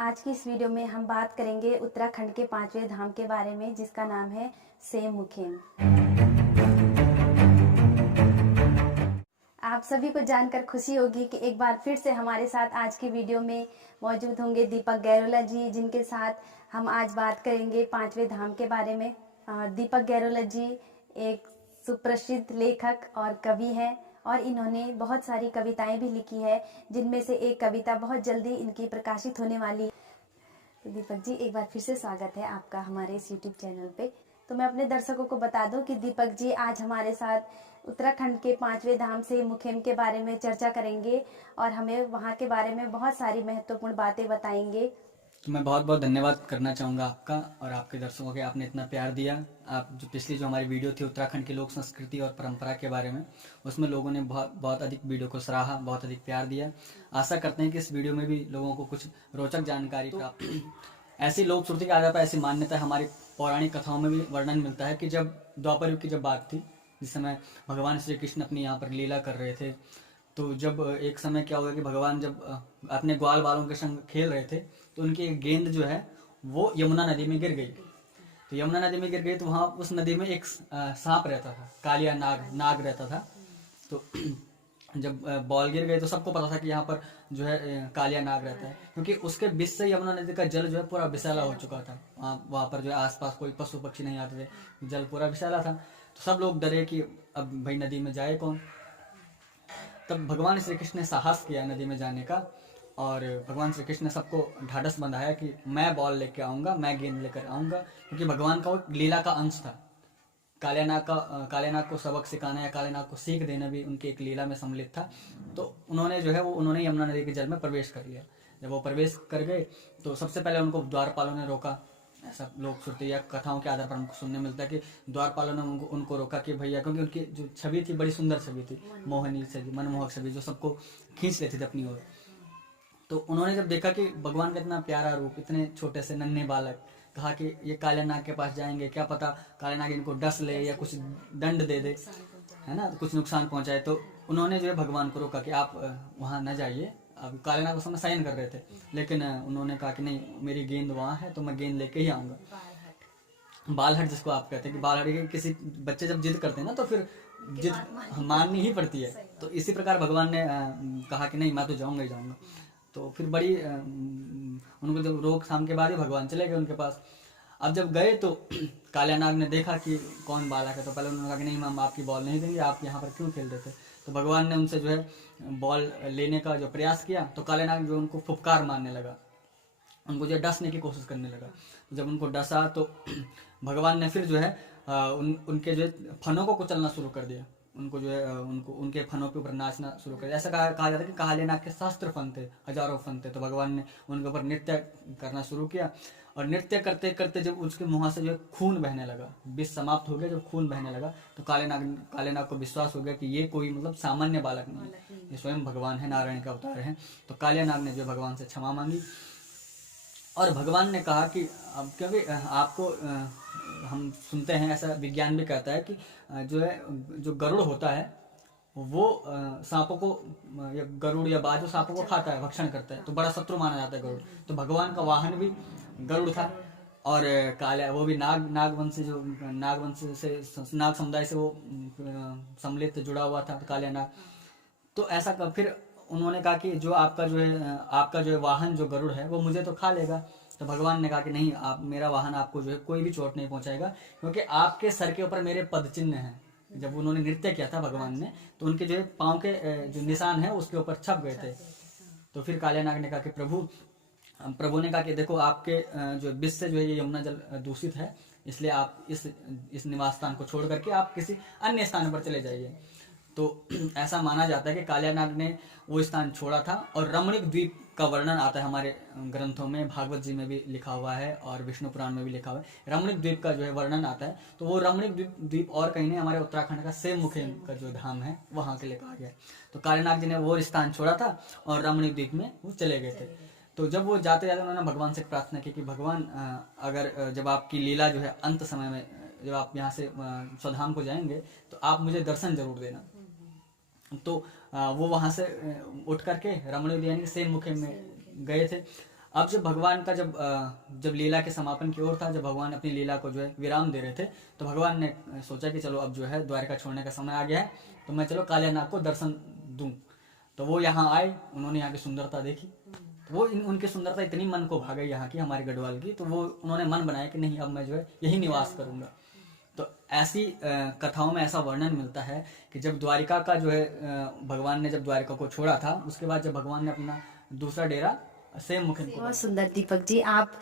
आज की इस वीडियो में हम बात करेंगे उत्तराखंड के 5वें धाम के बारे में, जिसका नाम है सेममुखेम। आप सभी को जानकर खुशी होगी कि एक बार फिर से हमारे साथ आज की वीडियो में मौजूद होंगे दीपक गैरोला जी, जिनके साथ हम आज बात करेंगे 5वें धाम के बारे में। दीपक गैरोला जी एक सुप्रसिद्ध लेखक और कवि हैं और इन्होंने बहुत सारी कविताएं भी लिखी है, जिनमें से एक कविता बहुत जल्दी इनकी प्रकाशित होने वाली है। तो दीपक जी, एक बार फिर से स्वागत है आपका हमारे इस यूट्यूब चैनल पे। तो मैं अपने दर्शकों को बता दूं कि दीपक जी आज हमारे साथ उत्तराखंड के 5वें धाम सेममुखेम के बारे में चर्चा करेंगे और हमें वहाँ के बारे में बहुत सारी महत्वपूर्ण बातें बताएंगे। तो मैं बहुत बहुत धन्यवाद करना चाहूँगा आपका और आपके दर्शकों के, आपने इतना प्यार दिया। आप जो हमारी वीडियो थी उत्तराखंड की लोक संस्कृति और परंपरा के बारे में, उसमें लोगों ने बहुत अधिक वीडियो को सराहा, बहुत अधिक प्यार दिया। आशा करते हैं कि इस वीडियो में भी लोगों को कुछ रोचक जानकारी प्राप्त। ऐसी लोक श्रुति के आधार पर ऐसी मान्यता हमारी पौराणिक कथाओं में भी वर्णन मिलता है कि जब द्वापर युग की जब बात थी, जिस समय भगवान श्री कृष्ण अपनी यहाँ पर लीला कर रहे थे, तो जब एक समय क्या हुआ कि भगवान जब अपने ग्वाल बालों के संग खेल रहे थे तो उनकी एक गेंद जो है वो यमुना नदी में गिर गई। तो यमुना नदी में गिर गई तो वहाँ उस नदी में एक सांप रहता था, कालिया नाग रहता था। तो जब बॉल गिर गई तो सबको पता था कि यहाँ पर जो है कालिया नाग रहता है, क्योंकि उसके विष से यमुना नदी का जल जो है पूरा विषैला हो चुका था। वहाँ पर जो है आसपास कोई पशु पक्षी नहीं आते थे, जल पूरा विषैला था। तो सब लोग डरे कि अब भाई नदी में जाए कौन। तब भगवान श्री कृष्ण ने साहस किया नदी में जाने का, और भगवान श्री कृष्ण ने सबको ढाढ़स बंधाया कि मैं बॉल लेके आऊँगा, मैं गेंद लेकर आऊँगा, क्योंकि भगवान का वो लीला का अंश था। कालेनाग को सबक सिखाना या कालेनाग को सीख देना भी उनकी एक लीला में सम्मिलित था। तो उन्होंने जो है उन्होंने यमुना नदी के जल में प्रवेश कर लिया। जब वो प्रवेश कर गए तो सबसे पहले उनको द्वारपालों ने रोका। ऐसा लोक श्रुति या कथाओं के आधार पर हमको सुनने मिलता है कि द्वारपालों ने उनको रोका कि भैया, क्योंकि उनकी जो छवि थी बड़ी सुंदर छवि थी, मोहनी छवि, मनमोहक छवि, जो सबको खींच लेती थी अपनी ओर। तो उन्होंने जब देखा कि भगवान का इतना प्यारा रूप, इतने छोटे से नन्हे बालक, कहा कि ये काले नाग के पास जाएंगे, क्या पता काले नाग इनको डस ले या कुछ दंड दे दे, है ना, कुछ नुकसान पहुंचाए। तो उन्होंने जो है भगवान को रोका कि आप वहाँ न जाइए। अब काले नाग उस समय शयन कर रहे थे, लेकिन उन्होंने कहा कि नहीं, मेरी गेंद वहाँ है तो मैं गेंद लेके ही आऊँगा। बालहट जिसको आप कहते हैं कि बालहट के किसी बच्चे जब जिद करते हैं ना तो फिर जिद माननी ही पड़ती है। तो इसी प्रकार भगवान ने कहा कि नहीं, मैं तो जाऊँगा ही जाऊँगा। तो फिर बड़ी उनको जब रोकथाम के बाद ही भगवान चले गए उनके पास। अब जब गए तो कालिया नाग ने देखा कि कौन बालक है, तो पहले उन्होंने कहा कि नहीं, हम आपकी बॉल नहीं देंगे, आप यहाँ पर क्यों खेल रहे थे। तो भगवान ने उनसे जो है बॉल लेने का जो प्रयास किया, तो कालिया नाग जो उनको फुफकार मारने लगा, उनको जो डसने की कोशिश करने लगा। तो जब उनको डसा तो भगवान ने फिर जो है उनके जो है फनों को कुचलना शुरू कर दिया। उनको जो है उनके फनों के ऊपर नाचना शुरू कर दिया। ऐसा कहा जाता है कि काले नाग के सहस्त्र फन थे, हजारों फन थे। तो भगवान ने उनके ऊपर नृत्य करना शुरू किया, और नृत्य करते करते जब उसके मुँह से जो है खून बहने लगा, विष समाप्त हो गया, जब खून बहने लगा तो काले नाग को विश्वास हो गया कि ये कोई मतलब सामान्य बालक नहीं है, ये स्वयं भगवान है, नारायण का अवतार है। तो काले नाग ने जो भगवान से क्षमा मांगी, और भगवान ने कहा कि अब क्योंकि आपको हम सुनते हैं, ऐसा विज्ञान भी कहता है कि जो है जो गरुड़ होता है वो सांपों को, या गरुड़ या बाज सांपों को खाता है, भक्षण करता है, तो बड़ा शत्रु माना जाता है गरुड़। तो भगवान का वाहन भी गरुड़ था, और काला वो भी नागवंश से नाग समुदाय से वो सम्मिलित जुड़ा हुआ था, कालिया नाग। तो ऐसा फिर उन्होंने कहा कि जो आपका जो है वाहन जो गरुड़ है वो मुझे तो खा लेगा। तो भगवान ने कहा कि नहीं, आप मेरा वाहन आपको जो है कोई भी चोट नहीं पहुंचाएगा, क्योंकि आपके सर के ऊपर मेरे पद चिन्ह हैं। जब उन्होंने नृत्य किया था भगवान ने, तो उनके जो पाँव के जो निशान है उसके ऊपर छप गए थे। तो फिर कालिया नाग ने कहा कि प्रभु ने कहा कि देखो, आपके जो विष से जो है ये यमुना जल दूषित है, इसलिए आप इस निवास स्थान को छोड़ करके आप किसी अन्य स्थान पर चले जाइए। तो ऐसा माना जाता है कि कालिया नाग ने वो स्थान छोड़ा था, और रमणीक द्वीप का वर्णन आता है हमारे ग्रंथों में, भागवत जी में भी लिखा हुआ है और विष्णु पुराण में भी लिखा हुआ है। रमणीक द्वीप का जो है वर्णन आता है, तो वो रमणीक द्वीप और कहीं नहीं, हमारे उत्तराखंड का सेममुखेम का जो धाम है वहाँ के लिए कहा गया। तो कालिया नाग जी ने वो स्थान छोड़ा था और रमणीक द्वीप में वो चले गए थे। तो जब वो जाते जाते उन्होंने भगवान से प्रार्थना की कि भगवान, अगर जब आपकी लीला जो है अंत समय में, जब आप यहाँ से स्वधाम को जाएंगे तो आप मुझे दर्शन जरूर देना। तो वो वहाँ से उठ करके रमणीक यानी सेममुखेम में गए थे। अब जब भगवान का जब लीला के समापन की ओर था, जब भगवान अपनी लीला को जो है विराम दे रहे थे, तो भगवान ने सोचा कि चलो अब जो है द्वारका छोड़ने का समय आ गया है, तो मैं चलो कालियानाग को दर्शन दूं। तो वो यहाँ आए, उन्होंने यहाँ की सुंदरता देखी, तो वो उनकी सुंदरता इतनी मन को भा गई यहाँ की, हमारे गढ़वाल की, तो वो उन्होंने मन बनाया कि नहीं अब मैं जो है यही निवास करूंगा। तो ऐसी कथाओं में ऐसा वर्णन मिलता है कि जब द्वारिका का जो है भगवान ने जब द्वारिका को छोड़ा था, उसके बाद जब भगवान ने अपना दूसरा डेरा सेम मुखिन को बहुत सुंदर दीपक जी, आप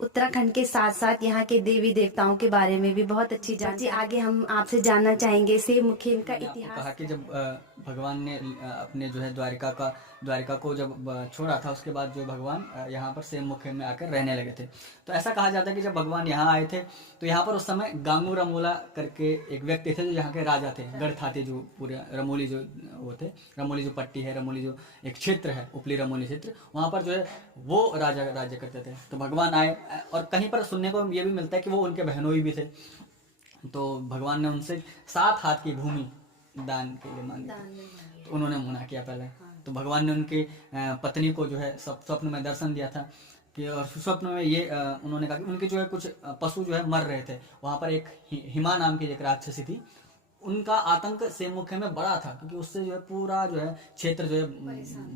उत्तराखंड के साथ साथ यहाँ के देवी देवताओं के बारे में भी बहुत अच्छी जानकारी। आगे हम आपसे जानना चाहेंगे सेम मुखिन का मैंने आपको इतिहास। कहा कि जब भगवान ने अपने जो है द्वारिका को जब छोड़ा था, उसके बाद जो भगवान यहाँ पर सेम मुखिन में आकर रहने लगे थे। तो ऐसा कहा जाता है कि जब भगवान यहाँ आए थे, तो यहाँ पर उस समय गांगू रमोला करके एक व्यक्ति थे जो यहाँ के राजा थे, गढ़ थे, जो पूरे रमोली जो वो थे, रमोली जो पट्टी है, रमोली जो एक क्षेत्र है, उपली रमोली क्षेत्र, वहाँ पर जो है वो राजा राज्य करते थे। तो भगवान आए, और कहीं पर सुनने को ये भी मिलता है कि वो उनके बहनोई भी थे। तो भगवान ने उनसे 7 हाथ की भूमि दान के लिए मांगी थी, तो उन्होंने मना किया पहले। तो भगवान ने उनकी पत्नी को जो है स्वप्न में दर्शन दिया था कि, और स्वप्न में ये उन्होंने कहा कि उनके जो है कुछ पशु जो है मर रहे थे। वहां पर एक हिमा नाम की एक राक्षसी थी, उनका आतंक सेम मुख्य में बड़ा था, क्योंकि उससे जो है पूरा जो है क्षेत्र जो है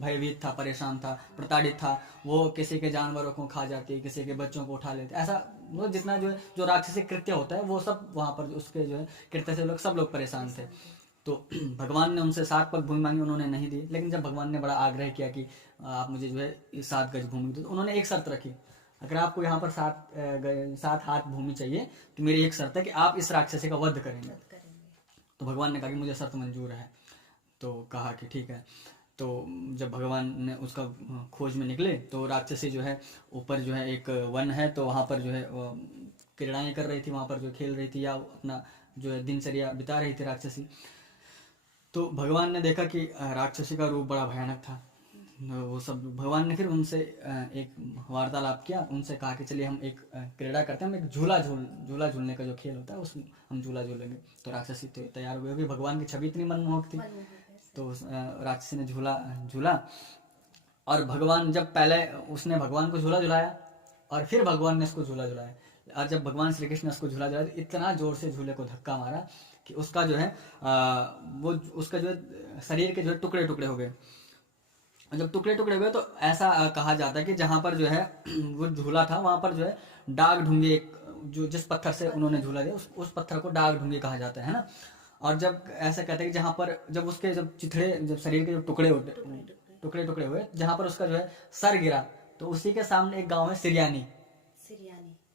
भयभीत था, परेशान था, प्रताड़ित था। वो किसी के जानवरों को खा जाती, किसी के बच्चों को उठा लेते, ऐसा मतलब जितना जो है जो राक्षसी कृत्य होता है वो सब वहां पर उसके जो है कृत्य से सब लोग परेशान थे। तो भगवान ने उनसे 7 पग भूमि मांगी, उन्होंने नहीं दी। लेकिन जब भगवान ने बड़ा आग्रह किया कि आप मुझे जो है 7 गज भूमि दो, तो उन्होंने एक शर्त रखी, अगर आपको यहाँ पर 7 हाथ भूमि चाहिए तो मेरी एक शर्त है कि आप इस राक्षसी का वध करेंगे। तो भगवान ने कहा कि मुझे शर्त मंजूर है। तो कहा कि ठीक है। तो जब भगवान ने उसका खोज में निकले, तो राक्षसी जो है ऊपर जो है एक वन है, तो वहाँ पर जो है क्रीड़ाएं कर रही थी, वहाँ पर जो खेल रही थी या अपना जो है दिनचर्या बिता रही थी राक्षसी। तो भगवान ने देखा कि राक्षसी का रूप बड़ा भयानक था। वो सब भगवान ने फिर उनसे एक वार्तालाप किया, उनसे कहा कि चलिए हम एक क्रीड़ा करते हैं, हम एक झूला झूलने का जो खेल होता है उसमें हम झूला झूलेंगे। तो राक्षसी तो तैयार हो गई, क्योंकि भगवान की छवि इतनी मनमोहक थी। तो राक्षसी ने झूला झूला, और भगवान जब पहले उसने भगवान को झूला झुलाया और फिर भगवान ने उसको झूला झुलाया, और जब भगवान श्री कृष्ण ने उसको झूला झुलाया तो इतना जोर से झूले को धक्का मारा कि उसका जो है वो उसका जो है शरीर के जो है टुकड़े टुकड़े हो गए। जब टुकड़े टुकड़े हुए, तो ऐसा कहा जाता है कि जहां पर जो है वो झूला था, वहां पर जो है डाग ढूंगे, एक जो जिस पत्थर से उन्होंने झूला दिया उस पत्थर को डाग ढूंगे कहा जाता है ना। और जब ऐसा कहते हैं कि जहां पर जब उसके जब चिथड़े जब शरीर के जो टुकड़े टुकड़े हुए, जहां पर उसका जो है सर गिरा, तो उसी के सामने एक गाँव है सिरयानी,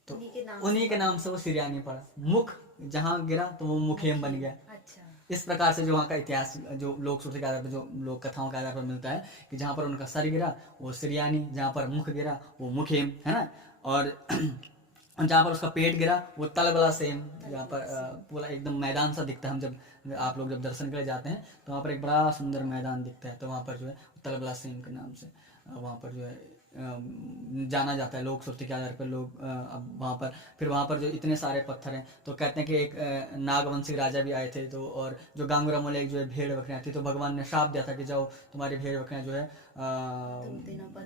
तो उन्हीं के नाम से वो सिरयानी पड़ा। मुख जहाँ गिरा तो वो मुखेम बन गया। इस प्रकार से जो वहाँ का इतिहास जो लोक श्रुति के आधार पर, जो लोक कथाओं के आधार पर मिलता है कि जहाँ पर उनका सर गिरा वो सिरयानी, जहाँ पर मुख गिरा वो मुखेम, है ना। और जहाँ पर उसका पेट गिरा वो तलबला सेम, जहाँ पर पूरा एकदम मैदान सा दिखता है। हम जब आप लोग जब दर्शन के लिए जाते हैं तो वहाँ पर एक बड़ा सुंदर मैदान दिखता है, तो वहाँ पर जो है तलबला सेम के नाम से वहाँ पर जो है जाना जाता है। लोक श्रुति के आधार पर लोग अब वहाँ पर जो इतने सारे पत्थर हैं, तो कहते हैं कि एक नागवंशी राजा भी आए थे, तो और जो गांगुरा मोले जो है भेड़ बकरियाँ थी, तो भगवान ने श्राप दिया था कि जाओ तुम्हारी भेड़ बकरियाँ जो है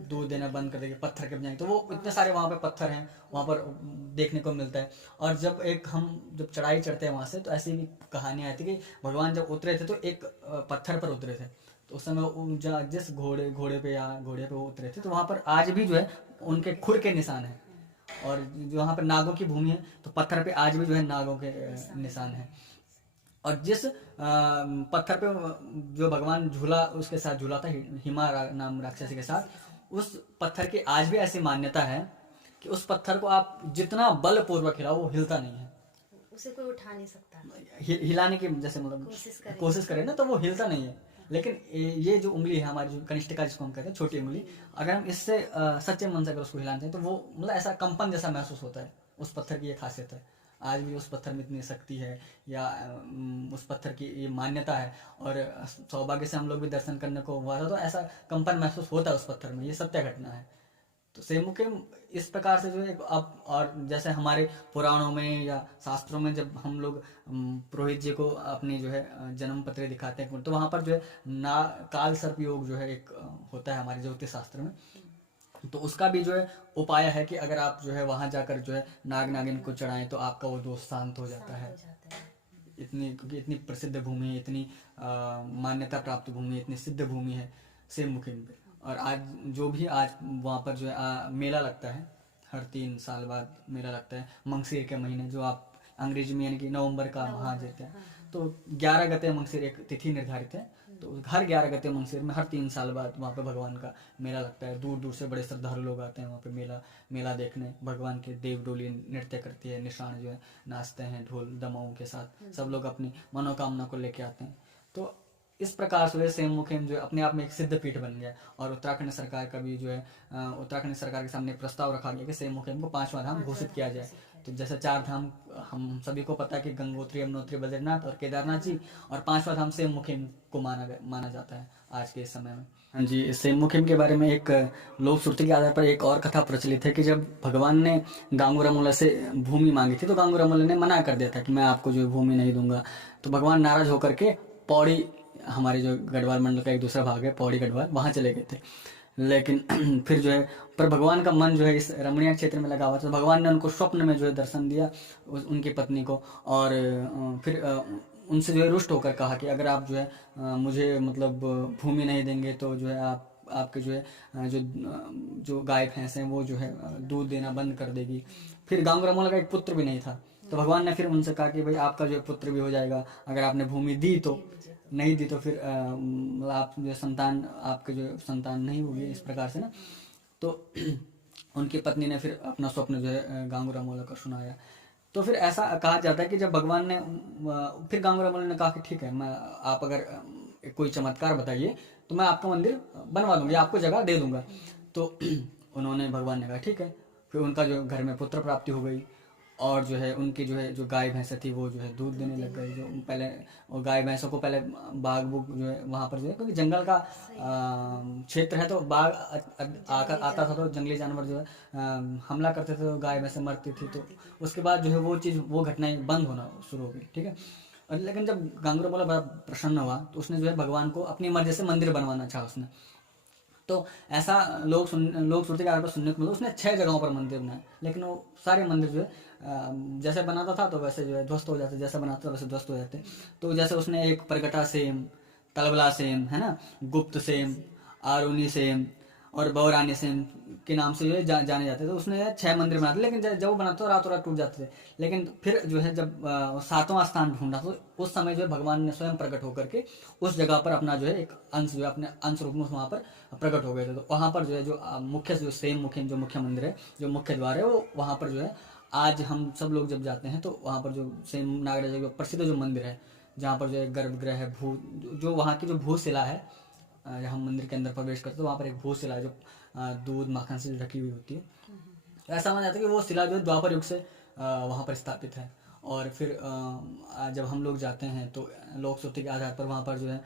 दूध देना बंद कर देगी, पत्थर के बजाएंगे। तो वो इतने सारे वहाँ पे पत्थर हैं, वहाँ पर देखने को मिलता है। और जब चढ़ाई चढ़ते हैं वहाँ से, तो ऐसी भी कहानियाँ आती कि भगवान जब उतरे थे तो एक पत्थर पर उतरे थे, तो उस समय जिस घोड़े पे वो उतरे थे, तो वहां पर आज भी जो है उनके खुर के निशान हैं। और जो वहां पर नागों की भूमि है, तो पत्थर पे आज भी जो है नागों के निशान हैं। और जिस पत्थर पे जो भगवान झूला उसके साथ झूला था, हिमा नाम राक्षसी के साथ, उस पत्थर की आज भी ऐसी मान्यता है कि उस पत्थर को आप जितना बल पूर्वक हिलाओ वो हिलता नहीं है, उसे कोई उठा नहीं सकता। हिलाने की जैसे मतलब कोशिश करे ना, तो वो हिलता नहीं है। लेकिन ये जो उंगली है हमारी, जो कनिष्ठिका जिसको हम कहते हैं, छोटी उंगली, अगर हम इससे सच्चे मन से अगर उसको हिलाते हैं, तो वो मतलब ऐसा कंपन जैसा महसूस होता है। उस पत्थर की ये खासियत है, आज भी उस पत्थर में इतनी शक्ति है, या उस पत्थर की ये मान्यता है। और सौभाग्य से हम लोग भी दर्शन करने को हुआ था, तो ऐसा कंपन महसूस होता है उस पत्थर में, ये सत्य घटना है। तो सेमुखम इस प्रकार से जो है अब, और जैसे हमारे पुराणों में या शास्त्रों में जब हम लोग पुरोहित जी को अपनी जो है जन्म पत्र दिखाते हैं, तो वहाँ पर जो है काल सर्प योग जो है एक होता है हमारे ज्योतिष शास्त्र में, तो उसका भी जो है उपाय है कि अगर आप जो है वहाँ जाकर जो है नाग नागिन को चढ़ाएं तो आपका वो दोष शांत हो जाता है। इतनी, क्योंकि इतनी प्रसिद्ध भूमि है, इतनी मान्यता प्राप्त भूमि है, इतनी सिद्ध भूमि है सेम-मुखिम पे। और आज जो भी आज वहाँ पर जो है मेला लगता है, हर 3 साल बाद मेला लगता है मंगसीर के महीने, जो आप अंग्रेजी में यानी कि नवंबर का माह देते हैं। तो 11 गते मंगसीर एक तिथि निर्धारित है, तो हर 11 गते मंगसीर में हर 3 साल बाद वहाँ पे भगवान का मेला लगता है। दूर दूर से बड़े श्रद्धालु लोग आते हैं वहाँ पे मेला देखने। भगवान के देव डोली नृत्य करती है, निशान जो है नाचते हैं ढोल दमाओं के साथ, सब लोग अपनी मनोकामना को लेके आते हैं। तो इस प्रकार से सेम-मुखिम जो है अपने आप में एक सिद्ध पीठ बन गया। और उत्तराखंड सरकार का भी जो है उत्तराखंड सरकार के सामने प्रस्ताव रखा गया कि सेम-मुखिम को 5वां धाम घोषित किया जाए। तो जैसे 4 धाम हम सभी को पता है कि गंगोत्री, यमुनोत्री, बद्रीनाथ और केदारनाथ जी, और 5वां धाम सेम-मुखिम को माना जाता है आज के इस समय में। हाँ जी, सेम-मुखिम के बारे में एक लोक श्रुति के आधार पर एक और कथा प्रचलित है कि जब भगवान ने गांगुरामोला से भूमि मांगी थी तो गांगुरामोला ने मना कर दिया था कि मैं आपको जो भूमि नहीं दूंगा। तो भगवान नाराज होकर के पौड़ी, हमारे जो गढ़वाल मंडल का एक दूसरा भाग है पौड़ी गढ़वाल, वहाँ चले गए थे। लेकिन फिर जो है पर भगवान का मन जो है इस रमणीय क्षेत्र में लगा हुआ था। तो भगवान ने उनको स्वप्न में जो है दर्शन दिया, उनकी पत्नी को, और फिर उनसे जो है रुष्ट होकर कहा कि अगर आप जो है मुझे मतलब भूमि नहीं देंगे तो जो है आपके जो है जो गाय भैंस हैं वो जो है दूध देना बंद कर देगी। फिर गांगुरामोला का एक पुत्र भी नहीं था, तो भगवान ने फिर उनसे कहा कि भाई आपका जो है पुत्र भी हो जाएगा अगर आपने भूमि दी तो। नहीं दी तो फिर मतलब आप जो संतान, आपके जो संतान नहीं होगी, इस प्रकार से ना। तो उनकी पत्नी ने फिर अपना स्वप्न जो है गांगुरामोला को सुनाया। तो फिर ऐसा कहा जाता है कि जब भगवान ने फिर गांगुरामोला ने कहा कि ठीक है, मैं आप अगर कोई चमत्कार बताइए तो मैं आपका मंदिर बनवा दूंगी, आपको जगह दे दूंगा। तो उन्होंने, भगवान ने कहा ठीक है। फिर उनका जो घर में पुत्र प्राप्ति हो गई, और जो है उनकी जो है जो गाय भैंसें थी वो जो है दूध देने लग गई। जो पहले और गाय भैंसों को पहले बाघ बुग जो है वहाँ पर जो है, क्योंकि जंगल का क्षेत्र है तो बाघ आकर आता था तो जंगली जानवर जो है हमला करते थे तो गाय भैंसें मरती थी। तो उसके बाद जो है वो घटनाएं बंद होना शुरू हो गई, ठीक है। और लेकिन जब गांगुरामोला बड़ा प्रसन्न हुआ तो उसने जो है भगवान को अपनी मर्जी से मंदिर बनवाना चाहा उसने। तो ऐसा लोक श्रुति के आधार पर सुनने को मिला। उसने 6 जगहों पर मंदिर बनाए, लेकिन वो सारे मंदिर जो है जैसे बनाता था तो वैसे जो है ध्वस्त हो जाते, जैसे बनाता था वैसे ध्वस्त हो जाते। तो जैसे उसने एक परगटा सेम, तलबला सेम, है ना, गुप्त सेम, आरूनी सेम और बौरानी सेम के नाम से जो है जाने जाते थे। तो उसने 6 मंदिर बनाते, लेकिन जब वो बनाते तो रातों रात टूट जाते थे। लेकिन फिर जो है जब 7वां स्थान ढूंढा तो उस समय जो है भगवान ने स्वयं प्रकट होकर के उस जगह पर अपना जो है एक अंश जो है अपने अंश रूप में वहाँ पर प्रकट हो गए थे। तो वहाँ पर जो है जो मुख्य जो सेम-मुखिम जो मुख्य मंदिर है, जो मुख्य द्वार है, वो वहाँ पर जो है आज हम सब लोग जब जाते हैं तो वहाँ पर जो सेम नागराजा जो प्रसिद्ध जो मंदिर है, जहाँ पर जो है गर्भगृह है, जो वहाँ की जो भूशिला है, जब हम मंदिर के अंदर प्रवेश करते हैं तो वहाँ पर एक भूशिला है जो दूध माखन से ढकी हुई होती है। ऐसा माना जाता है कि वो शिला जो द्वापर युग से वहाँ पर स्थापित है। और फिर जब हम लोग जाते हैं तो लोक श्रुति के आधार पर वहाँ पर जो है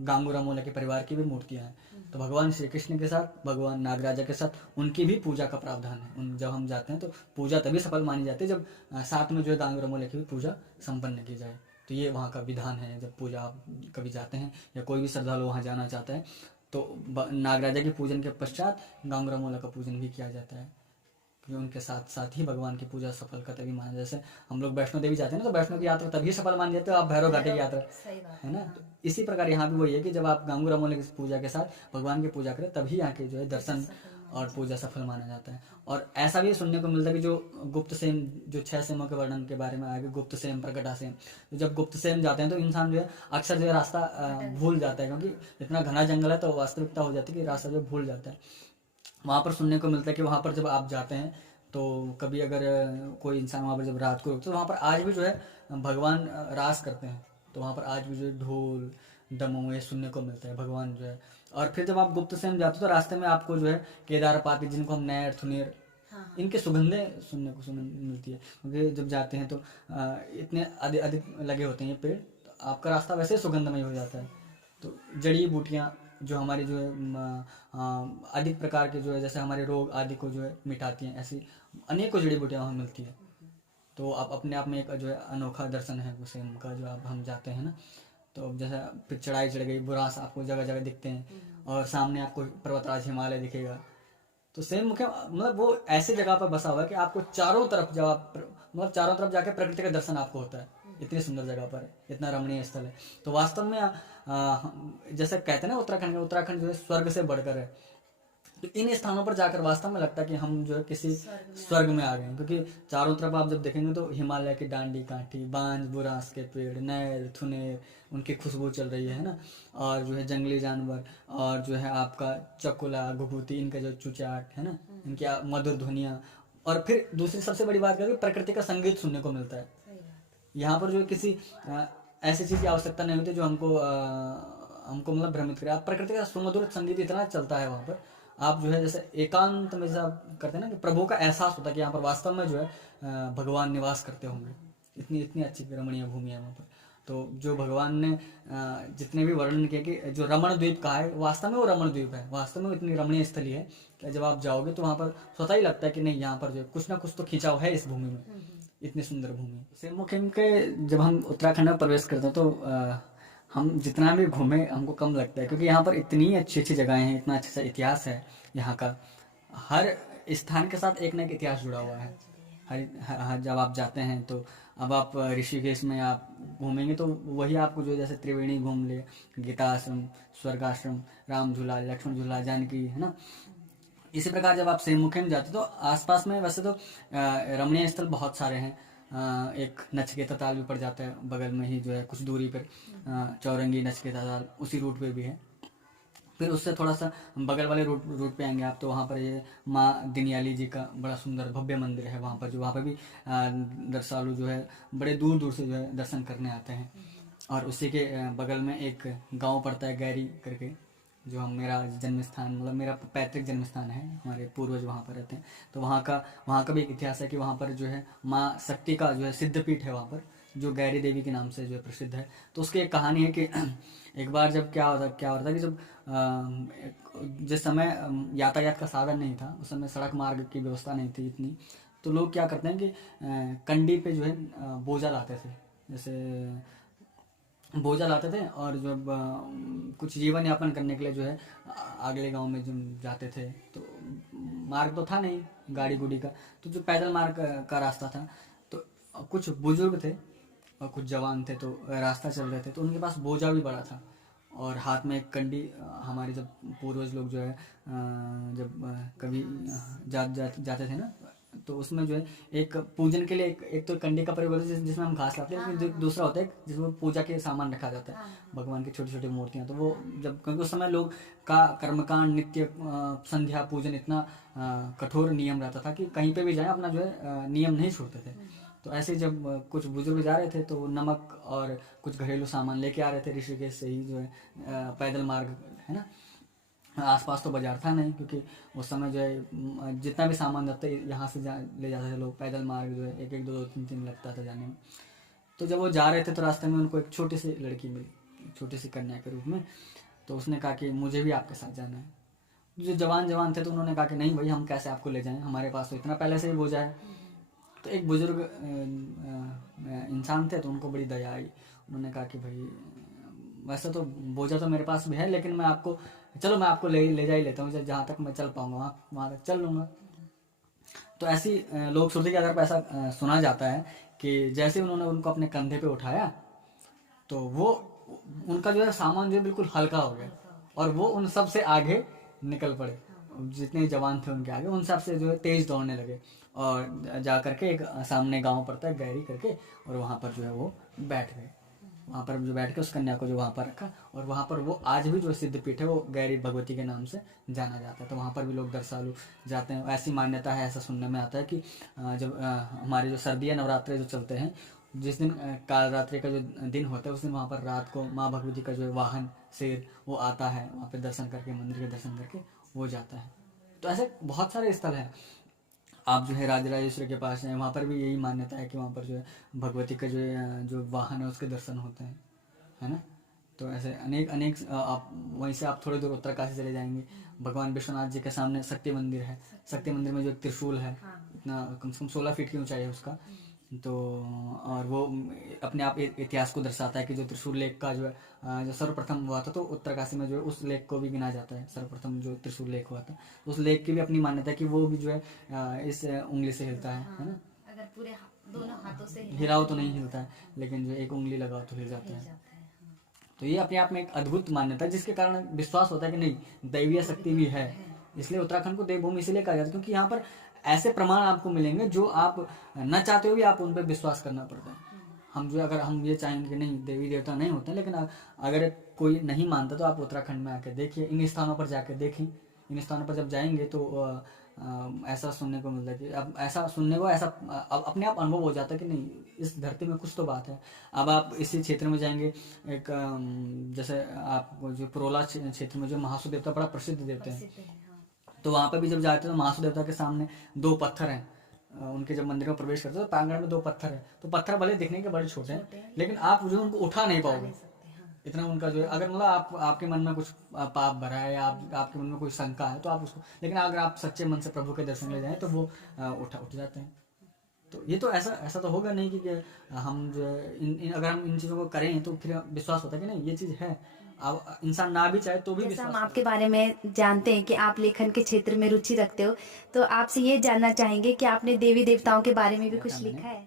गांगुरामोला के परिवार की भी मूर्तियाँ हैं। तो भगवान श्री कृष्ण के साथ, भगवान नागराजा के साथ उनकी भी पूजा का प्रावधान है। जब हम जाते हैं तो पूजा तभी सफल मानी जाती है जब साथ में जो है गांगुरामोला की भी पूजा संपन्न की जाए। तो ये वहाँ का विधान है। जब पूजा आप कभी जाते हैं या कोई भी श्रद्धालु वहाँ जाना चाहता है तो नागराजा के पूजन के पश्चात गांगुरामोला का पूजन भी किया जाता है, क्योंकि उनके साथ साथ ही भगवान की पूजा सफल का तभी माना। जैसे हम लोग वैष्णो देवी जाते हैं ना, तो वैष्णो की यात्रा तभी सफल मानी जाती है आप भैरव घाटी की यात्रा, है ना। तो इसी प्रकार यहाँ भी वही है कि जब आप गांगुरामोला की पूजा के साथ भगवान की पूजा करें तभी यहाँ के जो है दर्शन और पूजा सफल माना जाता है। और ऐसा भी सुनने को मिलता है कि जो गुप्त सेम, जो 6 सेमों के वर्णन के बारे में आगे, गुप्त सेम, प्रकटा सेम, तो जब गुप्त सेम जाते हैं तो इंसान जो है अक्सर जो है रास्ता भूल जाता है, क्योंकि इतना घना जंगल है तो वास्तविकता हो जाती है कि रास्ता जो भूल जाता है। वहाँ पर सुनने को मिलता है कि वहाँ पर जब आप जाते हैं तो कभी अगर कोई इंसान वहाँ पर जब रात को रुकते तो वहाँ पर आज भी जो है भगवान रास करते हैं। तो वहाँ पर आज भी जो है ढोल दमों ये सुनने को मिलता है, भगवान जो है। और फिर जब आप गुप्त सेम जाते हो तो रास्ते में आपको जो है केदार पाती, जिनको हम नैर, थुनेर, इनके सुगंधें सुनने को मिलती है, क्योंकि जब जाते हैं तो इतने अधिक लगे होते हैं ये पेड़, तो आपका रास्ता वैसे सुगंधमय हो जाता है। तो जड़ी बूटियाँ जो हमारी जो है अधिक प्रकार के जो है, जैसे हमारे रोग आदि को जो है मिटाती हैं, ऐसी अनेकों जड़ी बूटियाँ वहाँ मिलती है। तो आप अपने आप में एक जो है अनोखा दर्शन है वो सेम का, जो आप हम जाते हैं ना। तो जैसे फिर चढ़ाई चढ़ गई, बुरांस आपको जगह जगह दिखते हैं, और सामने आपको पर्वतराज हिमालय दिखेगा, तो सेम मुख्य मतलब वो ऐसी जगह पर बसा हुआ है कि आपको चारों तरफ जब आप मतलब चारों तरफ जाके प्रकृति का दर्शन आपको होता है। इतनी सुंदर जगह पर है, इतना रमणीय स्थल है। तो वास्तव में जैसे कहते हैं ना उत्तराखंड जो है स्वर्ग से बढ़कर है। तो इन स्थानों पर जाकर वास्तव में लगता है कि हम जो है किसी स्वर्ग में आ गए हैं, क्योंकि चारों तरफ आप जब देखेंगे तो हिमालय की डांडी कांठी, बांज बुरांस के पेड़, नैर थुनेर, उनकी खुशबू चल रही है ना, और जो है जंगली जानवर, और जो है आपका चकुला घुघुती, इनका जो चुचाट है ना, इनकी मधुर ध्वनियाँ, और फिर दूसरी सबसे बड़ी बात करके प्रकृति का संगीत सुनने को मिलता है। यहाँ पर जो है किसी ऐसी चीज़ की आवश्यकता नहीं होती जो हमको मतलब भ्रमित करे। आप प्रकृति का सुमधुर संगीत इतना चलता है वहाँ पर, आप जो है जैसे एकांत में जैसे आप करते हैं ना कि प्रभु का एहसास होता है कि यहाँ पर वास्तव में जो है भगवान निवास करते होंगे। इतनी इतनी अच्छी रमणीय भूमि है वहाँ पर। तो जो भगवान ने जितने भी वर्णन किए कि जो रमण द्वीप कहा है, वास्तव में वो रमण द्वीप है, वास्तव में इतनी रमणीय स्थली है कि जब आप जाओगे तो वहाँ पर स्वतः ही लगता है कि नहीं, यहाँ पर जो है कुछ ना कुछ तो खिंचाव है इस भूमि में। इतनी सुंदर भूमि। सेमो खेम के जब हम उत्तराखंड में प्रवेश करते हैं तो हम जितना भी घूमे हमको कम लगता है, क्योंकि यहाँ पर इतनी अच्छी अच्छी जगहें हैं, इतना अच्छा इतिहास है यहाँ का। हर स्थान के साथ एक ना एक इतिहास जुड़ा हुआ है। हर जब आप जाते हैं तो अब आप ऋषिकेश में आप घूमेंगे तो वही आपको जो जैसे त्रिवेणी घूम ले, गीता आश्रम, स्वर्ग आश्रम, राम झूला, लक्ष्मण झूला, जानकी, है ना। इसी प्रकार जब आप सेमुखे में जाते तो आसपास में वैसे तो रमणीय स्थल बहुत सारे हैं। एक नचिकेता ताल भी पड़ जाता है बगल में ही, जो है कुछ दूरी पर चौरंगी नचिकेता ताल उसी रूट पे भी है। फिर उससे थोड़ा सा बगल वाले रूट पे आएंगे आप तो वहाँ पर ये माँ दिनियाली जी का बड़ा सुंदर भव्य मंदिर है वहाँ पर, जो वहाँ पर भी दर्शनालु जो है बड़े दूर दूर से जो है दर्शन करने आते हैं। और उसी के बगल में एक गांव पड़ता है गैरी करके, जो हम मेरा जन्म स्थान मतलब मेरा पैतृक जन्म स्थान है, हमारे पूर्वज वहाँ पर रहते हैं। तो वहाँ का भी एक इतिहास है कि वहाँ पर जो है माँ शक्ति का जो है सिद्धपीठ है वहाँ पर, जो गैरी देवी के नाम से जो है प्रसिद्ध है। तो उसकी एक कहानी है कि एक बार जब क्या होता था कि जब जिस समय यातायात का साधन नहीं था, उस समय सड़क मार्ग की व्यवस्था नहीं थी इतनी, तो लोग क्या करते हैं कि कंडी पे जो है बोझा लाते थे, जैसे बोझा लाते थे, और जब कुछ जीवन यापन करने के लिए जो है अगले गांव में जो जाते थे तो मार्ग तो था नहीं गाड़ी गुड़ी का, तो जो पैदल मार्ग का रास्ता था, तो कुछ बुजुर्ग थे और कुछ जवान थे तो रास्ता चल रहे थे, तो उनके पास बोझा भी बड़ा था और हाथ में एक कंडी। हमारे जब पूर्वज लोग जो है जब कभी जाते थे ना, तो उसमें जो है एक पूजन के लिए एक तो कंडी का प्रयोग होता है जिसमें हम घास लाते हैं, लेकिन दूसरा होता है जिसमें पूजा के सामान रखा जाता है, भगवान की छोटी छोटी मूर्तियाँ। तो वो जब, क्योंकि उस समय लोग का कर्मकांड नित्य संध्या पूजन इतना कठोर नियम रहता था कि कहीं पे भी जाए अपना जो है नियम नहीं छोड़ते थे। तो ऐसे जब कुछ बुजुर्ग जा रहे थे तो नमक और कुछ घरेलू सामान लेके आ रहे थे ऋषिकेश से ही, जो है पैदल मार्ग है ना, आसपास तो बाजार था नहीं, क्योंकि उस समय जो है जितना भी सामान जाता है यहाँ से ले जाते थे लोग, पैदल मार्ग जो है एक एक दो तीन तीन लगता था जाने में। तो जब वो जा रहे थे तो रास्ते में उनको एक छोटी सी लड़की मिली, छोटी सी कन्या के रूप में। तो उसने कहा कि मुझे भी आपके साथ जाना है। जो जवान थे तो उन्होंने कहा कि नहीं भाई, हम कैसे आपको ले जाएं, हमारे पास तो इतना पहले से ही बोझा है। तो एक बुजुर्ग इंसान थे तो उनको बड़ी दया आई, उन्होंने कहा कि भाई वैसे तो बोझा तो मेरे पास भी है, लेकिन मैं आपको ले जा ही लेता हूँ, जहाँ तक मैं चल पाऊंगा वहाँ तक चल लूँगा। तो ऐसी लोक श्रुति के आधार पर ऐसा सुना जाता है कि जैसे उन्होंने उनको अपने कंधे पे उठाया तो वो उनका जो है सामान जो है बिल्कुल हल्का हो गया और वो उन सब से आगे निकल पड़े, जितने जवान थे उनके आगे, उन सब से जो है तेज दौड़ने लगे और जा करके एक सामने गांव पड़ता है गैरी करके, और वहाँ पर जो है वो बैठ गए। वहाँ पर जो बैठ के उस कन्या को जो वहाँ पर रखा, और वहाँ पर वो आज भी जो सिद्धपीठ है वो गैरी भगवती के नाम से जाना जाता है। तो वहाँ पर भी लोग दर्शनालु जाते हैं। ऐसी मान्यता है, ऐसा सुनने में आता है कि जब हमारे जो सर्दियाँ नवरात्रे जो चलते हैं, जिस दिन कालरात्रि का जो दिन होता है उस दिन वहाँ पर रात को माँ भगवती का जो है वाहन शेर वो आता है, वहाँ पे दर्शन करके, मंदिर के दर्शन करके वो जाता है। तो ऐसे बहुत सारे स्थल हैं। आप जो है राजराजेश्वर के पास जाएं, वहाँ पर भी यही मान्यता है कि वहाँ पर जो है भगवती का जो वाहन है उसके दर्शन होते हैं, है ना। तो ऐसे अनेक आप वहीं से आप थोड़ी दूर उत्तरकाशी चले जाएंगे, भगवान विश्वनाथ जी के सामने शक्ति मंदिर है। शक्ति मंदिर में जो एक त्रिशूल है, इतना कम से कम 16 फीट की ऊंचाई है उसका, तो और वो अपने आप इतिहास को दर्शाता है कि जो त्रिशूल लेक का जो है जो सर्वप्रथम हुआ था, तो उत्तरकाशी में जो है उस लेक को भी गिना जाता है, सर्वप्रथम जो त्रिशूल लेक हुआ था। तो उस लेक की भी अपनी मान्यता है कि वो भी जो है इस उंगली से हिलता है ना। अगर पूरे दोनों हाथों से हिलाओ तो नहीं हिलता है, लेकिन जो एक उंगली लगाओ तो हिल जाता है। तो ये अपने आप में एक अद्भुत मान्यता है, जिसके कारण विश्वास होता है कि नहीं दैवीय शक्ति भी है। इसलिए उत्तराखंड को देवभूमि इसलिए कहा जाता है क्योंकि यहाँ पर ऐसे प्रमाण आपको मिलेंगे जो आप न चाहते हुए भी आप उन पर विश्वास करना पड़ता है। हम जो अगर हम ये चाहेंगे कि नहीं देवी देवता नहीं होते, लेकिन अगर कोई नहीं मानता तो आप उत्तराखंड में आके देखिए, इन स्थानों पर जाके देखें। इन स्थानों पर जब जाएंगे तो ऐसा सुनने को मिलता है कि अब ऐसा सुनने को ऐसा अब अपने आप अनुभव हो जाता है कि नहीं इस धरती में कुछ तो बात है। अब आप इसी क्षेत्र में जाएंगे, एक जैसे आप जो पुरोला क्षेत्र में जो महासू देवता बड़ा प्रसिद्ध देवता है, तो वहाँ पर भी जब जाते हैं तो महासू देवता के सामने 2 पत्थर हैं। उनके जब मंदिर में प्रवेश करते हो तो प्रांगण में 2 पत्थर है, तो पत्थर भले दिखने के बड़े छोटे हैं, लेकिन आप जो उनको उठा नहीं पाओगे, इतना उनका जो है। अगर मतलब आपके मन में कुछ पाप भरा है या आपके मन में कोई शंका है तो आप उसको, लेकिन अगर आप सच्चे मन से प्रभु के दर्शन ले जाएं तो वो उठ जाते हैं। तो ये तो ऐसा तो होगा नहीं कि हम जो है अगर हम इन चीज़ों को करें तो फिर विश्वास होता है कि नहीं ये चीज़ है। अब इंसान ना भी चाहे तो भी जैसा हम आपके बारे में जानते हैं कि आप लेखन के क्षेत्र में रुचि रखते हो, तो आपसे ये जानना चाहेंगे कि आपने देवी देवताओं के बारे में भी कुछ लिखा है?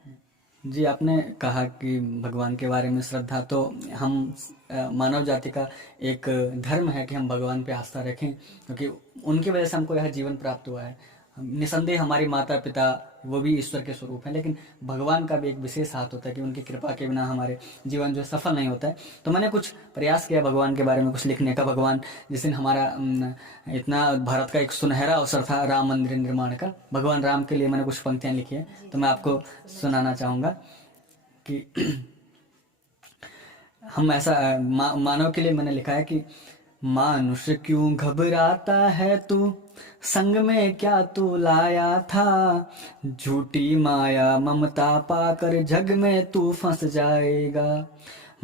जी, आपने कहा कि भगवान के बारे में श्रद्धा, तो हम मानव जाति का एक धर्म है कि हम भगवान पे आस्था रखें, क्योंकि उनकी वजह से हमको यह जीवन प्राप्त हुआ है। निसंदेह हमारी माता पिता वो भी ईश्वर के स्वरूप हैं, लेकिन भगवान का भी एक विशेष हाथ होता है कि उनकी कृपा के बिना हमारे जीवन जो सफल नहीं होता है। तो मैंने कुछ प्रयास किया भगवान के बारे में कुछ लिखने का। भगवान जिस दिन हमारा इतना भारत का एक सुनहरा अवसर था राम मंदिर निर्माण का, भगवान राम के लिए मैंने कुछ पंक्तियां लिखी है, तो मैं आपको सुनाना चाहूँगा कि हम ऐसा मानव के लिए मैंने लिखा है कि मानुष क्यों घबराता है तू, संग में क्या तू लाया था, झूठी माया ममता पाकर जग में तू फंस जाएगा।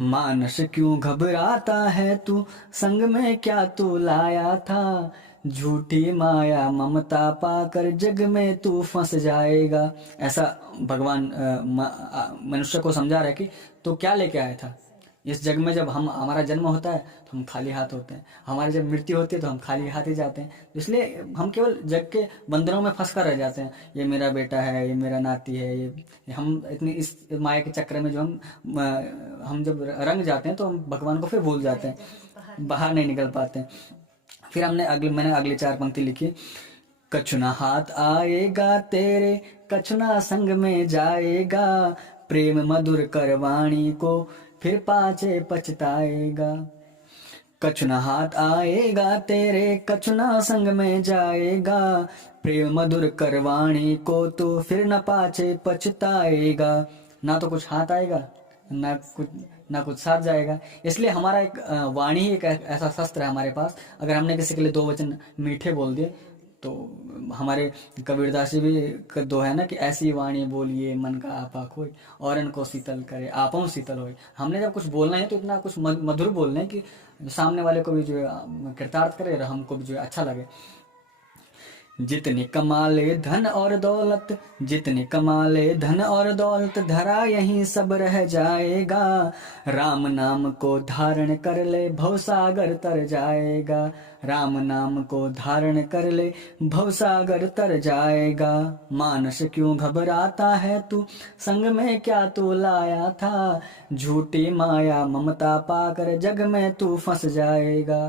मानस क्यों घबराता है तू, संग में क्या तू लाया था, झूठी माया ममता पाकर जग में तू फंस जाएगा। ऐसा भगवान मनुष्य को समझा रहा है कि तो क्या लेके आया था इस जग में। जब हमारा जन्म होता है तो हम खाली हाथ होते हैं, हमारी जब मृत्यु होती है तो हम खाली हाथ ही जाते हैं। इसलिए हम केवल जग के बंधनों में फंस कर रह जाते हैं, ये मेरा बेटा है, ये मेरा नाती है, ये हम इतनी इस माया के चक्र में जो हम जब रंग जाते हैं तो हम भगवान को फिर भूल जाते हैं, बाहर नहीं निकल पाते हैं। फिर मैंने अगली 4 पंक्ति लिखी, कछुना हाथ आएगा तेरे, कछुना संग में जाएगा, प्रेम मधुर करवाणी को फिर पाछे पछताएगा। कछुना हाथ आएगा तेरे, कछुना संग में जाएगा, प्रेम मधुर करवाणी को तो फिर न पाछे पछताएगा। ना तो कुछ हाथ आएगा ना कुछ साथ जाएगा। इसलिए हमारा एक वाणी ही एक ऐसा शस्त्र है हमारे पास। अगर हमने किसी के लिए 2 वचन मीठे बोल दिए, तो हमारे कबीरदास जी भी 2 है ना कि ऐसी वाणी बोलिए मन का आपा खोई, औरन को शीतल करे आपों शीतल होए। हमने जब कुछ बोलना है तो इतना कुछ मधुर बोलना है कि सामने वाले को भी जो है कृतार्थ करे और हमको भी जो है अच्छा लगे। जितने कमाले धन और दौलत, जितने कमाले धन और दौलत, धरा यहीं सब रह जाएगा, राम नाम को धारण कर ले भवसागर तर जाएगा, राम नाम को धारण कर ले भवसागर तर जाएगा। मानस क्यों घबराता है तू, संग में क्या तू लाया था, झूठी माया ममता पाकर जग में तू फंस जाएगा।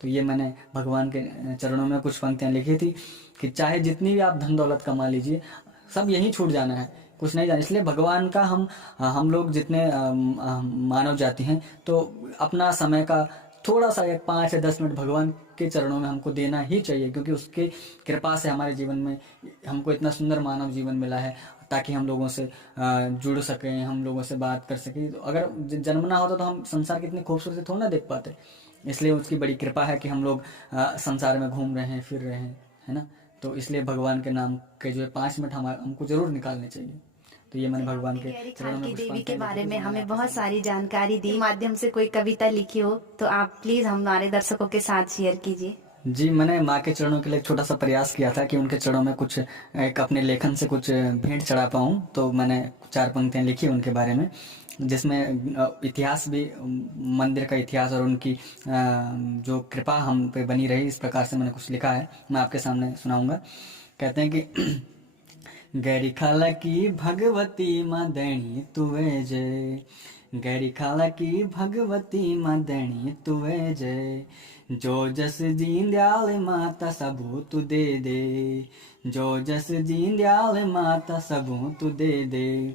तो ये मैंने भगवान के चरणों में कुछ पंक्तियां लिखी थी कि चाहे जितनी भी आप धन दौलत कमा लीजिए, सब यहीं छूट जाना है, कुछ नहीं जाना। इसलिए भगवान का हम लोग जितने मानव जाति हैं, तो अपना समय का थोड़ा सा 5 या 10 मिनट भगवान के चरणों में हमको देना ही चाहिए, क्योंकि उसके कृपा से हमारे जीवन में हमको इतना सुंदर मानव जीवन मिला है, ताकि हम लोगों से जुड़ सकें, हम लोगों से बात कर सकें। तो अगर जन्म ना होता तो हम संसार की इतनी खूबसूरती थोड़ा ना देख पाते। इसलिए उसकी बड़ी कृपा है कि हम लोग संसार में घूम रहे हैं, फिर रहे हैं, है ना। तो इसलिए भगवान के नाम के जो है 5 मिनट हमको जरूर निकालने चाहिए। तो ये मैंने भगवान के चरणों में देवी के बारे में हमें बहुत सारी जानकारी दी, माध्यम से कोई कविता लिखी हो तो आप प्लीज हमारे दर्शकों के साथ शेयर कीजिए। जी, मैंने माँ के चरणों के लिए एक छोटा सा प्रयास किया था कि उनके चरणों में कुछ एक अपने लेखन से कुछ भेंट चढ़ा पाऊँ। तो मैंने 4 पंक्तियाँ लिखी उनके बारे में, जिसमें इतिहास भी, मंदिर का इतिहास और उनकी जो कृपा हम पे बनी रही, इस प्रकार से मैंने कुछ लिखा है, मैं आपके सामने सुनाऊंगा। कहते हैं कि गैरी खाला की भगवती माँ दैनी तुवे जय, गैरी खाला की भगवती माँ दैनी तुवे जय, जो जस दीनदयाल माता सबू तू दे दे, जो जस दीनदयाल माता सबू तू दे दे,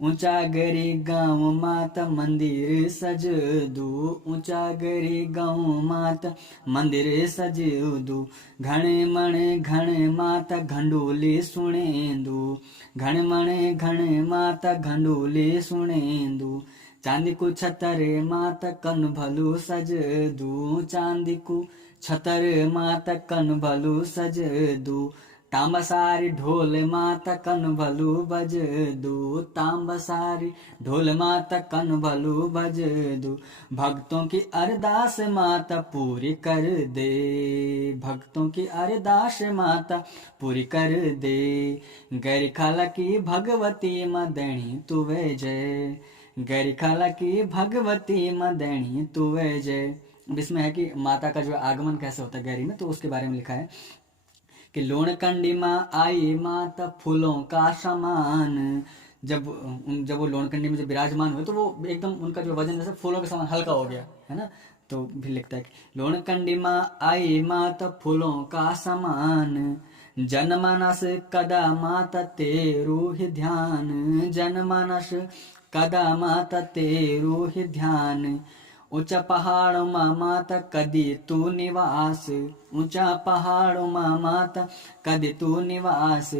ऊंचा गरी गाँव माता मंदिर सज दू, ऊंचा गरी गाँव माता मंदिर सज दू, घणे मणे घणे माता घंडोले सुणेंदू, घणे मणे घणे माता घंडोले सुणेंदू, चांदी को छतर माता कन भलू सज दू, चांदी को छतर माता कन भलू सज दू, तांबसारी ढोल माता कन भलू बज दू, तांबसारी ढोल माता कन भलू बज दू, भक्तों की अरदास माता पूरी कर दे, भक्तों की अरदास माता पूरी कर दे, गैरी खाला की भगवती माँ दैनी तुवे जय, गैरी खाला की भगवती माँ दैनी तुवे जय। इसमें है कि माता का जो आगमन कैसे होता है गैरी में, तो उसके बारे में लिखा है कि लोणकंडी माँ आई माता फूलों का समान, जब वो लोणकंडी में जब विराजमान हुए तो वो एकदम उनका जो वजन जैसे फूलों के समान हल्का हो गया है ना। तो भी लिखता है कि लोणकंडी माँ आई माता फूलों का समान, जनमानस कदा माता तेरू ही ध्यान, जनमानस कदा माता तेरू ही ध्यान, ऊंचा पहाड़ों माँ माता कदी तू निवास, ऊंचा पहाड़ों माँ माता कदी तू निवास,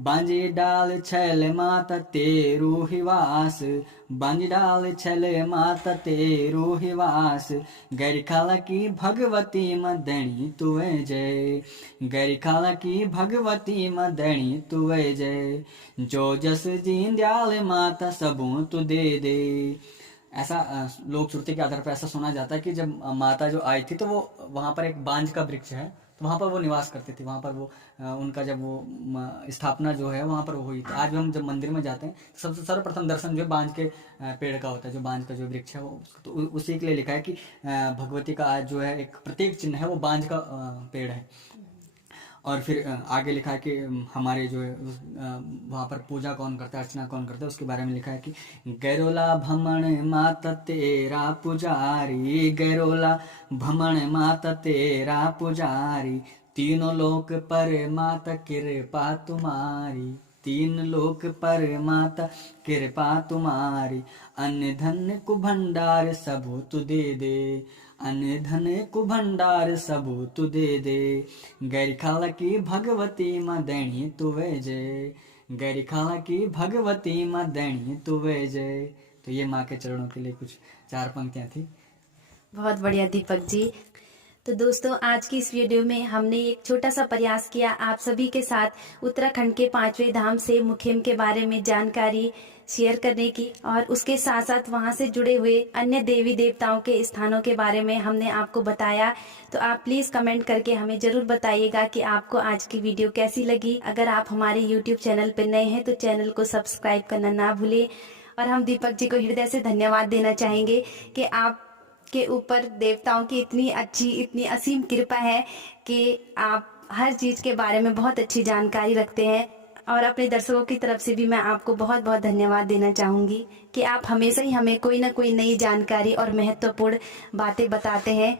बांजी डाल छैल माता तेरू ही वास, बांजी डाल छैल माता तेरू ही वास, गैरी खाला की भगवती माँ दैनी तुवे जय, गैरी खाला की भगवती माँ दैनी तुवे जय, जो जस दीनदयाल माता सबू तू दे दे। ऐसा लोक श्रुति के आधार पर ऐसा सुना जाता है कि जब माता जो आई थी तो वो वहां पर एक बांज का वृक्ष है, तो वहां पर वो निवास करती थी, वहां पर वो उनका जब वो स्थापना जो है वहां पर वो हुई थी। आज भी हम जब मंदिर में जाते हैं तो सबसे सर्वप्रथम दर्शन जो है बांज के पेड़ का होता है, जो बांज का जो वृक्ष है वो, तो उसी के लिए लिखा है कि भगवती का आज जो है एक प्रतीक चिन्ह है वो बांज का पेड़ है। और फिर आगे लिखा है कि हमारे जो है वहाँ पर पूजा कौन करता है, अर्चना कौन करता है, उसके बारे में लिखा है कि गैरोला भमण माता तेरा पुजारी, गैरोला भमण माता तेरा पुजारी, तीनों लोक पर माता कृपा तुम्हारी, तीन लोक पर माता कृपा तुम्हारी, अन्न धन को भंडार सबू तू दे दे, अन्न धन को भंडार सबू तू दे दे, गैरी खाला की भगवती माँ दैनी तुवे जय, गैरी खाला की भगवती माँ दैनी तुवे जय। तो ये माँ के चरणों के लिए कुछ 4 पंक्तियाँ थी। बहुत बढ़िया दीपक जी। तो दोस्तों, आज की इस वीडियो में हमने एक छोटा सा प्रयास किया आप सभी के साथ उत्तराखंड के 5वें धाम से मुखेम के बारे में जानकारी शेयर करने की, और उसके साथ साथ वहां से जुड़े हुए अन्य देवी देवताओं के स्थानों के बारे में हमने आपको बताया। तो आप प्लीज कमेंट करके हमें जरूर बताइएगा कि आपको आज की वीडियो कैसी लगी। अगर आप हमारे YouTube चैनल पर नए हैं तो चैनल को सब्सक्राइब करना ना भूलें। और हम दीपक जी को हृदय से धन्यवाद देना चाहेंगे कि आप के ऊपर देवताओं की इतनी अच्छी, इतनी असीम कृपा है कि आप हर चीज के बारे में बहुत अच्छी जानकारी रखते हैं। और अपने दर्शकों की तरफ से भी मैं आपको बहुत बहुत धन्यवाद देना चाहूंगी कि आप हमेशा ही हमें कोई ना कोई नई जानकारी और महत्वपूर्ण बातें बताते हैं।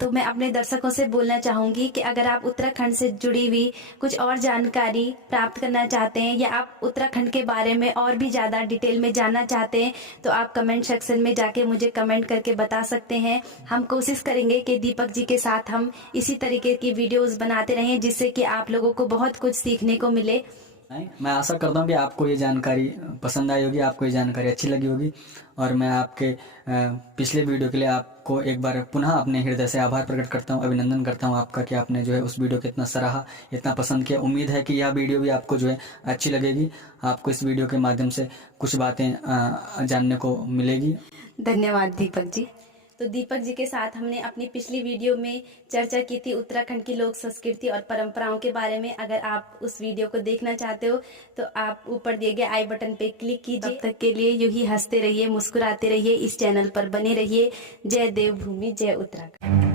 तो मैं अपने दर्शकों से बोलना चाहूंगी कि अगर आप उत्तराखंड से जुड़ी हुई कुछ और जानकारी प्राप्त करना चाहते हैं, या आप उत्तराखंड के बारे में और भी ज़्यादा डिटेल में जानना चाहते हैं, तो आप कमेंट सेक्शन में जाके मुझे कमेंट करके बता सकते हैं। हम कोशिश करेंगे कि दीपक जी के साथ हम इसी तरीके की वीडियोस बनाते रहें, जिससे कि आप लोगों को बहुत कुछ सीखने को मिले। मैं आशा करता हूँ कि आपको ये जानकारी पसंद आई होगी, आपको ये जानकारी अच्छी लगी होगी। और मैं आपके पिछले वीडियो के लिए आपको एक बार पुनः अपने हृदय से आभार प्रकट करता हूँ, अभिनंदन करता हूँ आपका कि आपने जो है उस वीडियो को इतना सराहा, इतना पसंद किया। उम्मीद है कि यह वीडियो भी आपको जो है अच्छी लगेगी, आपको इस वीडियो के माध्यम से कुछ बातें जानने को मिलेगी। धन्यवाद दीपक जी। तो दीपक जी के साथ हमने अपनी पिछली वीडियो में चर्चा की थी उत्तराखंड की लोक संस्कृति और परंपराओं के बारे में। अगर आप उस वीडियो को देखना चाहते हो तो आप ऊपर दिए गए आई बटन पे क्लिक कीजिए। तब तक के लिए यूं ही हंसते रहिए, मुस्कुराते रहिए, इस चैनल पर बने रहिए। जय देवभूमि, जय उत्तराखंड।